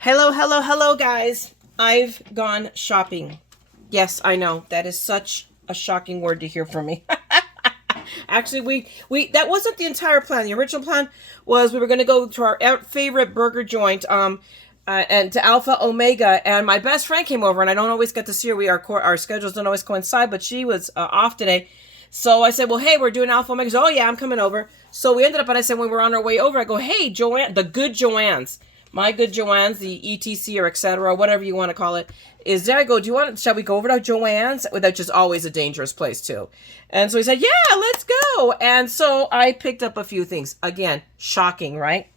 Hello, hello, hello, guys. I've gone shopping. Yes, I know. That is such a shocking word to hear from me. Actually, we that wasn't the entire plan. The original plan was we were going to go to our favorite burger joint, and to Alpha Omega. And my best friend came over, and I don't always get to see her. Our schedules don't always coincide, but she was off today. So I said, well, hey, we're doing Alpha Omega. She said, oh, yeah, I'm coming over. So we ended up, and I said, when we were on our way over, I go, hey, JoAnns, the good JoAnns. My good JoAnns, the ETC or etc., whatever you want to call it, is there. I go, shall we go over to JoAnns? Which is always a dangerous place too. And so he said, yeah, let's go. And so I picked up a few things. Again, shocking, right?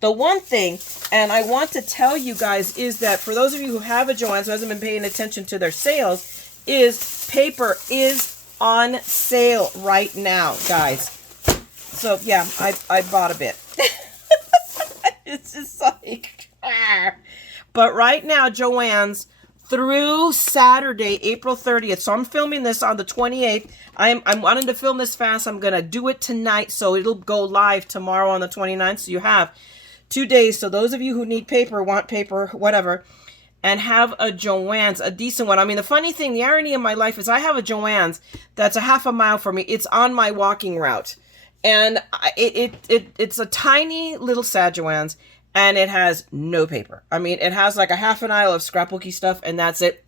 The one thing, and I want to tell you guys, is that for those of you who have a JoAnns who hasn't been paying attention to their sales, is paper is on sale right now, guys. So yeah, I bought a bit. It's just like, but right now, JoAnns, through Saturday, April 30th. So I'm filming this on the 28th. I'm wanting to film this fast. I'm going to do it tonight, so it'll go live tomorrow on the 29th. So you have 2 days. So those of you who need paper, want paper, whatever, and have a JoAnns, a decent one. I mean, the funny thing, the irony in my life is I have a JoAnns that's a half a mile from me. It's on my walking route. And it's a tiny little sad JoAnns, and it has no paper. I mean, it has like a half an aisle of scrapbooky stuff, and that's it.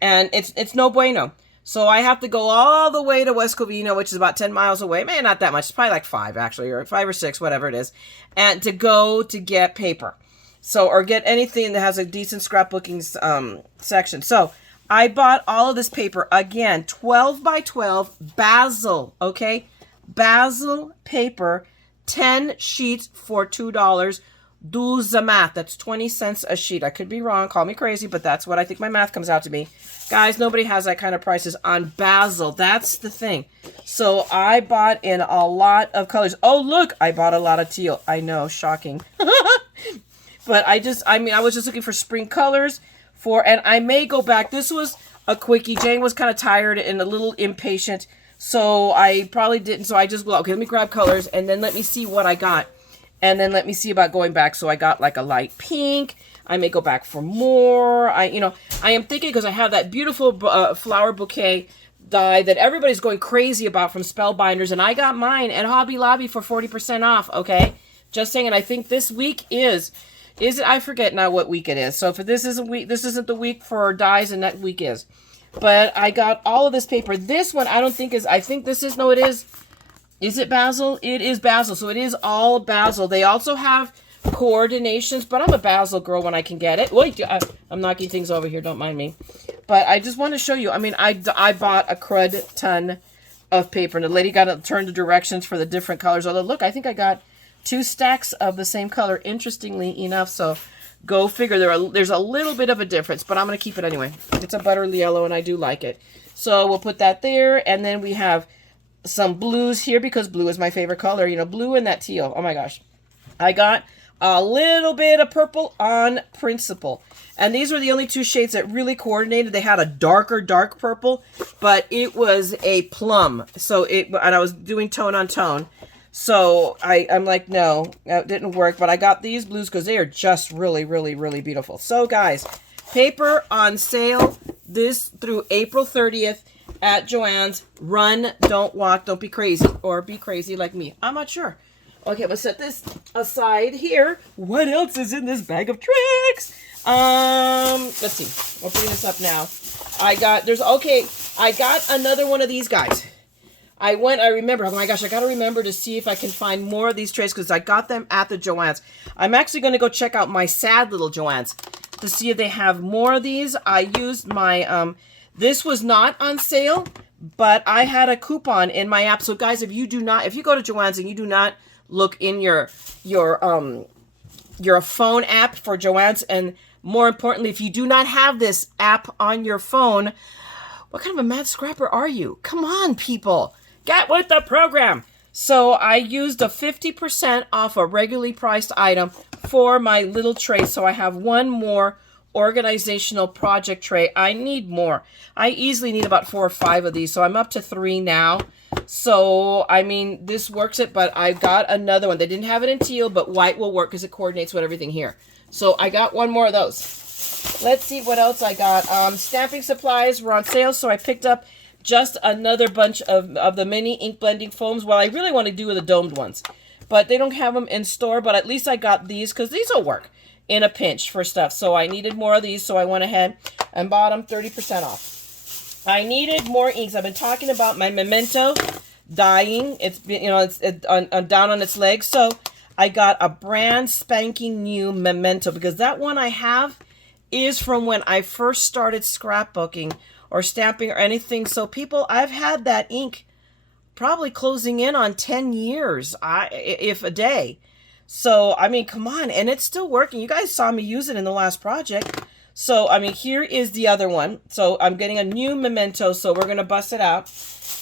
And it's no bueno. So I have to go all the way to West Covina, which is about 10 miles away. Man, not that much. It's probably like 5, actually, or 5 or 6, whatever it is. And to go to get paper. So, or get anything that has a decent scrapbooking section. So I bought all of this paper. Again, 12 by 12 Basil, okay? Basil paper, 10 sheets for $2. Do the math. That's 20 cents a sheet. I could be wrong. Call me crazy, but that's what I think my math comes out to be. Guys, nobody has that kind of prices on Basil. That's the thing. So I bought in a lot of colors. Oh, look, I bought a lot of teal. I know, shocking. But I was just looking for spring colors and I may go back. This was a quickie. Jane was kind of tired and a little impatient. So I probably didn't. So I just go, okay, let me grab colors and then let me see what I got. And then let me see about going back. So I got like a light pink. I may go back for more. I am thinking because I have that beautiful flower bouquet die that everybody's going crazy about from Spellbinders. And I got mine at Hobby Lobby for 40% off. Okay. Just saying. And I think this week is it? I forget now what week it is. So if this isn't the week for dies, and that week is. But I got all of this paper. This one I don't think is, I think this is, no it is. Is it Basil? It is Basil. So it is all Basil. They also have coordinations, but I'm a Basil girl when I can get it. Wait, I'm knocking things over here. Don't mind me. But I just want to show you. I mean, I bought a crud ton of paper. And the lady got to turn the directions for the different colors. Although, look, I think I got 2 stacks of the same color, interestingly enough. So go figure. There's a little bit of a difference, but I'm going to keep it anyway. It's a buttery yellow, and I do like it. So we'll put that there. And then we have some blues here because blue is my favorite color. You know, blue and that teal. Oh, my gosh. I got a little bit of purple on principle. And these were the only 2 shades that really coordinated. They had a dark purple, but it was a plum. So and I was doing tone on tone. So I'm like, no, that didn't work. But I got these blues because they are just really, really, really beautiful. So, guys, paper on sale this through April 30th at JoAnns. Run, don't walk, don't be crazy. Or be crazy like me. I'm not sure. Okay, we'll set this aside here. What else is in this bag of tricks? Let's see. We're putting this up now. I got another one of these guys. I remember, oh my gosh, I got to remember to see if I can find more of these trays because I got them at the JoAnns. I'm actually going to go check out my sad little JoAnns to see if they have more of these. I used my, this was not on sale, but I had a coupon in my app. So guys, if you go to JoAnns and you do not look in your phone app for JoAnns, and more importantly, if you do not have this app on your phone, what kind of a mad scrapper are you? Come on, people. Get with the program. So I used a 50% off a regularly priced item for my little tray. So I have one more organizational project tray. I need more. I easily need about 4 or 5 of these. So I'm up to 3 now. So, I mean, this works it, but I got another one. They didn't have it in teal, but white will work because it coordinates with everything here. So I got one more of those. Let's see what else I got. Stamping supplies were on sale, so I picked up just another bunch of the mini ink blending foams. Well, I really want to do the domed ones, but they don't have them in store. But at least I got these because these will work in a pinch for stuff. So I needed more of these, so I went ahead and bought them 30% off. I needed more inks. I've been talking about my Memento dying. It's been, it's down on its legs. So I got a brand spanking new Memento because that one I have is from when I first started scrapbooking or stamping or anything. So people, I've had that ink probably closing in on 10 years, if a day. So, I mean, come on. And it's still working. You guys saw me use it in the last project. So, I mean, here is the other one. So I'm getting a new Memento. So we're going to bust it out.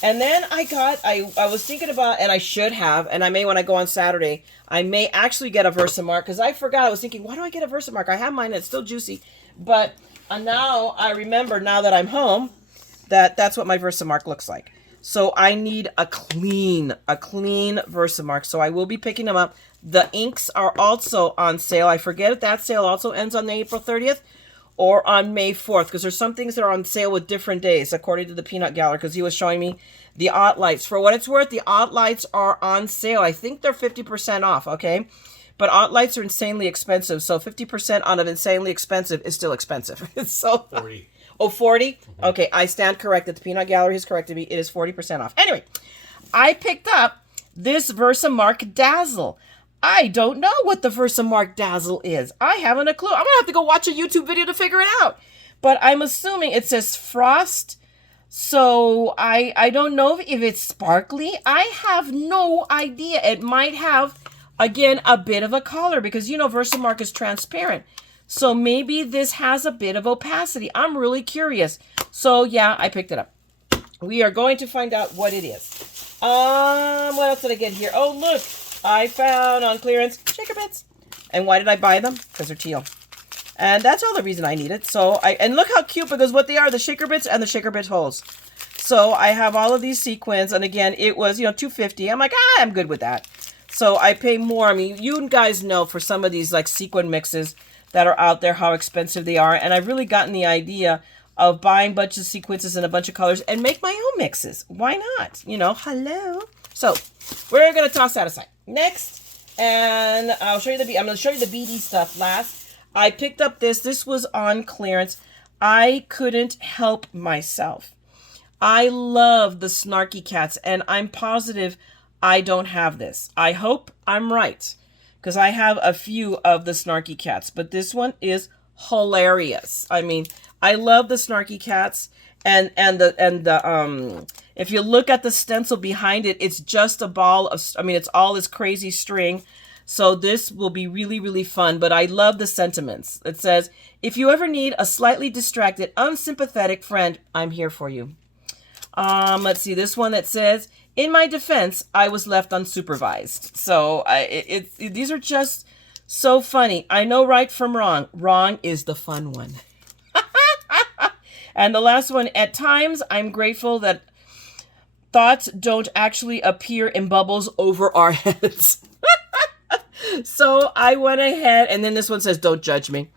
And then I was thinking about, and I should have, and I may when I go on Saturday, I may actually get a Versamark because I forgot. I was thinking, why do I get a Versamark? I have mine. It's still juicy. But now I remember, now that I'm home, that's what my Versamark looks like. So I need a clean Versamark. So I will be picking them up. The inks are also on sale. I forget if that sale also ends on April 30th or on May 4th, because there's some things that are on sale with different days, according to the Peanut Gallery, because he was showing me the Odd Lights. For what it's worth, the Odd Lights are on sale. I think they're 50% off, okay? But Odd Lights are insanely expensive, so 50% on an insanely expensive is still expensive. So 40. Oh, 40? Mm-hmm. Okay, I stand corrected. The Peanut Gallery has corrected me. It is 40% off. Anyway, I picked up this Versamark Dazzle. I don't know what the Versamark Dazzle is. I haven't a clue. I'm going to have to go watch a YouTube video to figure it out. But I'm assuming it says Frost. So I don't know if it's sparkly. I have no idea. It might have, again, a bit of a color because, Versamark is transparent. So maybe this has a bit of opacity. I'm really curious. So yeah, I picked it up. We are going to find out what it is. What else did I get here? Oh, look. I found on clearance shaker bits. And why did I buy them? Because they're teal. And that's all the reason I need it. So and look how cute, because what they are, the shaker bits and the shaker bit holes. So I have all of these sequins, and again, it was, $2.50. I'm like, I'm good with that. So I pay more. I mean, you guys know for some of these like sequin mixes that are out there how expensive they are, and I've really gotten the idea of buying a bunch of sequences and a bunch of colors and make my own mixes. Why not? Hello. So we're gonna toss that aside. Next, and I'm gonna show you the BD stuff last. I picked up this. This was on clearance. I couldn't help myself. I love the Snarky Cats, and I'm positive I don't have this. I hope I'm right, because I have a few of the Snarky Cats, but this one is hilarious. I mean, I love the Snarky Cats, and if you look at the stencil behind it, it's just a ball of, it's all this crazy string. So this will be really, really fun, but I love the sentiments. It says, if you ever need a slightly distracted, unsympathetic friend, I'm here for you. Let's see, this one that says, in my defense, I was left unsupervised. So these are just so funny. I know right from wrong. Wrong is the fun one. And the last one, at times, I'm grateful that thoughts don't actually appear in bubbles over our heads. So I went ahead, and then this one says, don't judge me.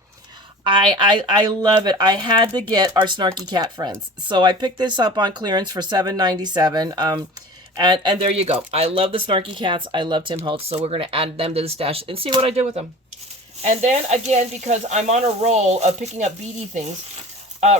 I love it. I had to get our Snarky Cat friends. So I picked this up on clearance for $7.97. And there you go. I love the Snarky Cats. I love Tim Holtz. So we're going to add them to the stash and see what I do with them. And then again, because I'm on a roll of picking up BD things,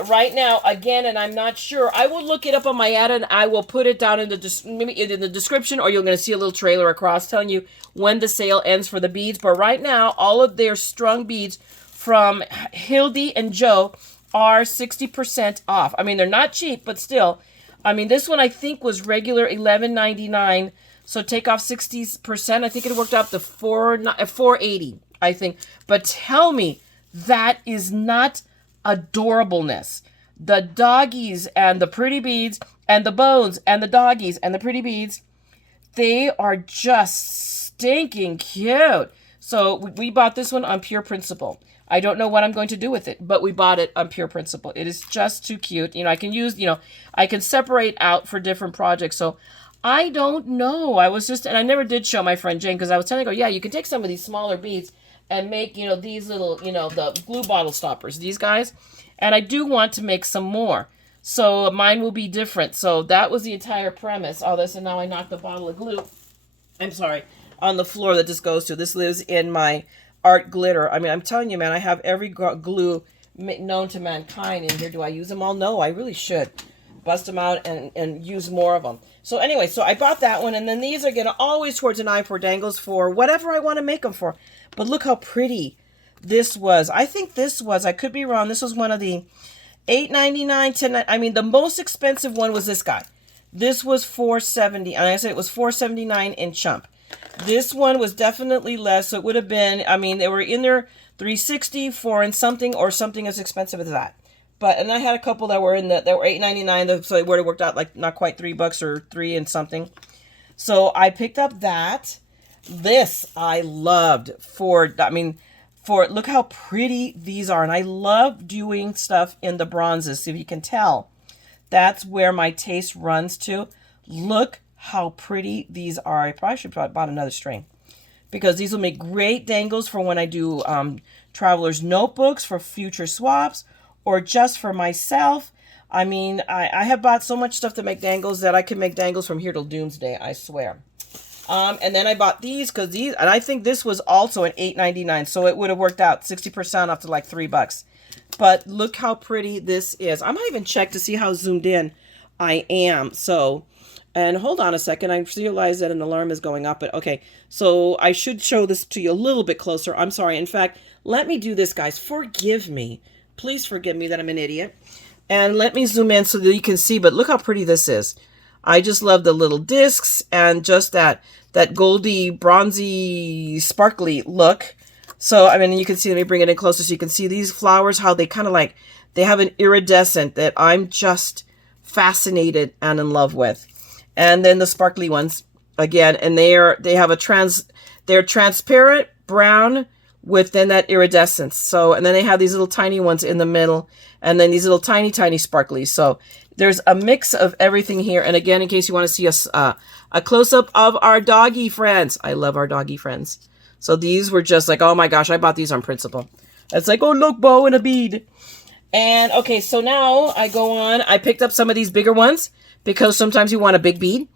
right now, again, and I'm not sure, I will look it up on my ad and I will put it down in the description, or you're going to see a little trailer across telling you when the sale ends for the beads. But right now, all of their strung beads from Hildy and Joe are 60% off. I mean, they're not cheap, but still. I mean, this one I think was regular $11.99. So take off 60%. I think it worked out to $4.80, I think. But tell me, that is not adorableness. The doggies and the pretty beads and the bones and the doggies and the pretty beads, they are just stinking cute. So we bought this one on pure principle. I don't know what I'm going to do with it, but we bought it on pure principle. It is just too cute. I can use, I can separate out for different projects. So I don't know. And I never did show my friend Jane, because I was telling her, yeah, you can take some of these smaller beads and make, you know, these little, you know, the glue bottle stoppers, these guys. And I do want to make some more. So mine will be different. So that was the entire premise. Oh, this, and now I knocked the bottle of glue, I'm sorry, on the floor that this goes to. This lives in my art glitter. I mean, I'm telling you, man, I have every glue known to mankind in here. Do I use them all? No, I really should. Bust them out and use more of them. So anyway, so I bought that one, and then these are going to always towards an eye for dangles for whatever I want to make them for. But look how pretty this was. I think this was, I could be wrong, this was one of the $8.99, $10. I mean, the most expensive one was this guy. This was $4.70, and I said it was $4.79 in chump. This one was definitely less, so it would have been, I mean, they were in there $3.60, $4 and something, or something as expensive as that. But, and I had a couple that were in that were $8.99, so it would have worked out like not quite $3 or $3 and something. So I picked up that. This I loved for, I mean, for, look how pretty these are. And I love doing stuff in the bronzes. So if you can tell, that's where my taste runs to. Look how pretty these are. I probably should have bought another string, because these will make great dangles for when I do traveler's notebooks, for future swaps, or just for myself. I mean, I have bought so much stuff to make dangles that I can make dangles from here till doomsday, I swear. And then I bought these because these, and I think this was also an $8.99, so it would have worked out 60% off to like $3. But look how pretty this is. I might even check to see how zoomed in I am. So, and hold on a second. I realize that an alarm is going up, but okay. So I should show this to you a little bit closer. I'm sorry. In fact, let me do this, guys. Forgive me. Please forgive me that I'm an idiot. And let me zoom in so that you can see, but look how pretty this is. I just love the little discs and just that goldy, bronzy, sparkly look. So, I mean, you can see, let me bring it in closer so you can see these flowers, how they kind of like, they have an iridescent that I'm just fascinated and in love with. And then the sparkly ones, again, and they have they're transparent brown with then that iridescence. So, and then they have these little tiny ones in the middle, and then these little tiny, tiny sparklies. So there's a mix of everything here. And again, in case you want to see a close-up of our doggy friends. I love our doggy friends. So these were just like, oh my gosh, I bought these on principle. It's like, oh, look, bow and a bead. And okay, so now I go on. I picked up some of these bigger ones because sometimes you want a big bead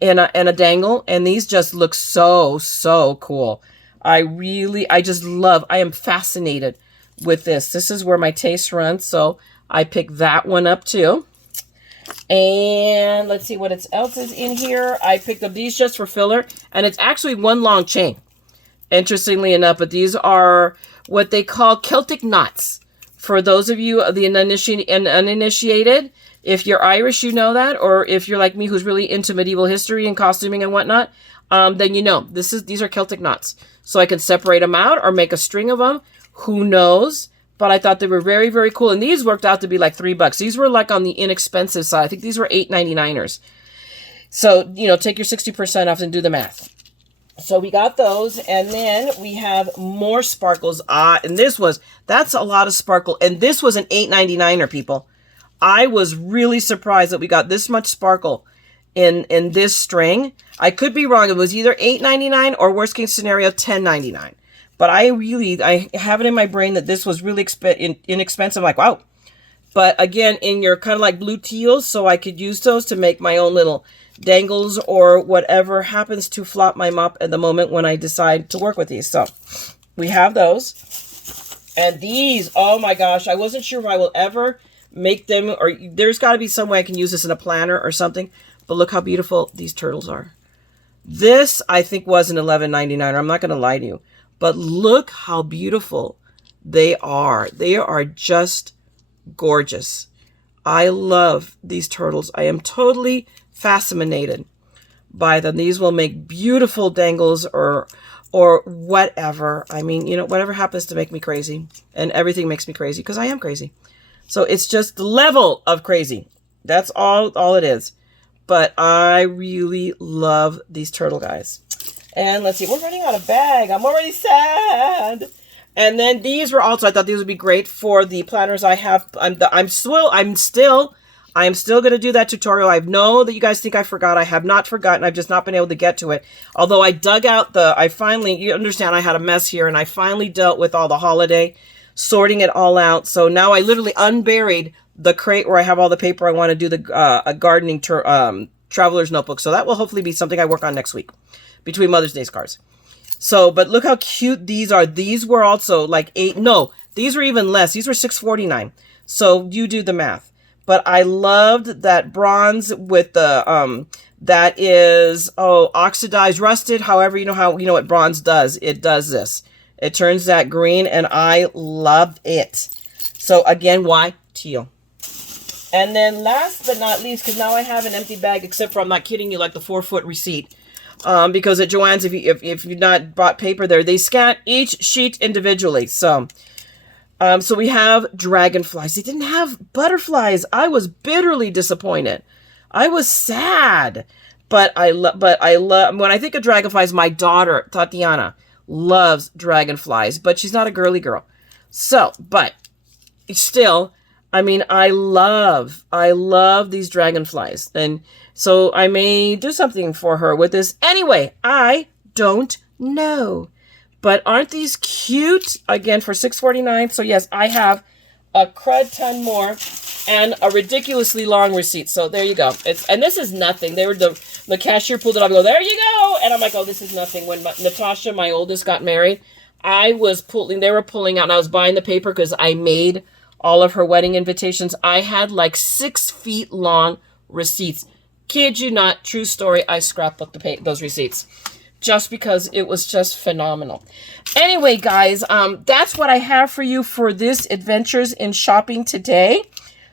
and a dangle. And these just look so, so cool. I am fascinated with this. This is where my taste runs. So I picked that one up too. And let's see what else is in here. I picked up these just for filler. And it's actually one long chain, interestingly enough. But these are what they call Celtic knots. For those of you, the uninitiated, if you're Irish, you know that. Or if you're like me, who's really into medieval history and costuming and whatnot, then you know these are Celtic knots. So I can separate them out or make a string of them. Who knows? But I thought they were very, very cool. And these worked out to be like $3. These were like on the inexpensive side. I think these were $8.99ers. So, you know, take your 60% off and do the math. So we got those. And then we have more sparkles. And that's a lot of sparkle. And this was an $8.99er, people. I was really surprised that we got this much sparkle in this string. I could be wrong. It was either $8.99 or worst case scenario, $10.99. But I have it in my brain that this was really inexpensive. Like, wow. But again, in your kind of like blue teals, so I could use those to make my own little dangles or whatever happens to flop my mop at the moment when I decide to work with these. So we have those. And these, oh my gosh, I wasn't sure if I will ever make them, or there's got to be some way I can use this in a planner or something. But look how beautiful these turtles are. This, I think, was an $11.99. I'm not going to lie to you. But look how beautiful they are. They are just gorgeous. I love these turtles. I am totally fascinated by them. These will make beautiful dangles or whatever. I mean, you know, whatever happens to make me crazy. And everything makes me crazy because I am crazy. So it's just the level of crazy. That's all it is. But I really love these turtle guys. And let's see, we're running out of bag. I'm already sad. And then these were also, I thought these would be great for the planners I have. I'm still I am still going to do that tutorial. I know that you guys think I forgot. I have not forgotten. I've just not been able to get to it. Although I dug out you understand I had a mess here, and I finally dealt with all the holiday, sorting it all out. So now I literally unburied the crate where I have all the paper. I want to do the a gardening traveler's notebook. So that will hopefully be something I work on next week between Mother's Day's cards. So, but look how cute these are. These were also like these were even less. These were $6.49. So you do the math. But I loved that bronze with the, that is, oxidized, rusted. However, you know what bronze does. It does this. It turns that green, and I love it. So again, why? Teal. And then last but not least, because now I have an empty bag, except for, I'm not kidding you, like the 4-foot receipt. Because at JoAnns, if you've not bought paper there, they scan each sheet individually. So we have dragonflies. They didn't have butterflies. I was bitterly disappointed. I was sad. But I love, when I think of dragonflies, my daughter, Tatiana, loves dragonflies, but she's not a girly girl. So, but still, I mean, I love these dragonflies. And so I may do something for her with this. Anyway, I don't know. But aren't these cute? Again, for $6.49. So yes, I have a crud ton more and a ridiculously long receipt. So there you go. And this is nothing. The cashier pulled it up and go, there you go. And I'm like, oh, this is nothing. When Natasha, my oldest, got married, they were pulling out, and I was buying the paper because I made all of her wedding invitations. I had like 6 feet long receipts. Kid you not, true story. I scrapbooked those receipts just because it was just phenomenal. Anyway, guys, that's what I have for you for this Adventures in Shopping today.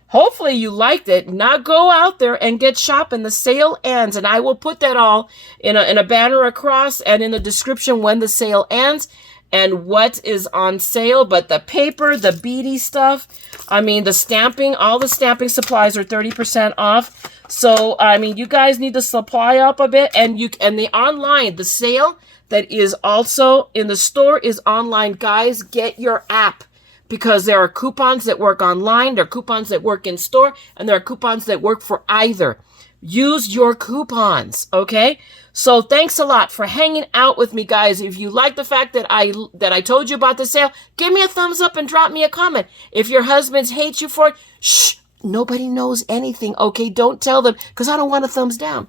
Hopefully you liked it. Now go out there and get shopping. The sale ends, and I will put that all in a banner across and in the description when the sale ends and what is on sale. But the paper, the beady stuff, I mean, the stamping, all the stamping supplies are 30% off. So, I mean, you guys need to supply up a bit. And the online, the sale that is also in the store is online. Guys, get your app, because there are coupons that work online, there are coupons that work in store, and there are coupons that work for either. Use your coupons, okay? So thanks a lot for hanging out with me, guys. If you like the fact that I told you about the sale, give me a thumbs up and drop me a comment. If your husbands hate you for it, shh, nobody knows anything, okay? Don't tell them, because I don't want a thumbs down.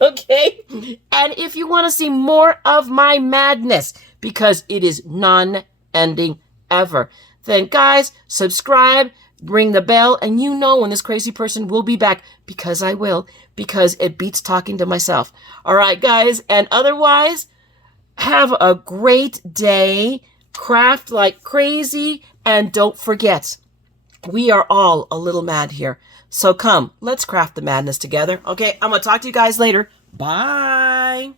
Okay? And if you want to see more of my madness, because it is non-ending ever, then guys, subscribe, ring the bell, and you know when this crazy person will be back, because I will, because it beats talking to myself. All right, guys, and otherwise, have a great day, craft like crazy, and don't forget, we are all a little mad here. So come, let's craft the madness together. Okay, I'm gonna talk to you guys later. Bye.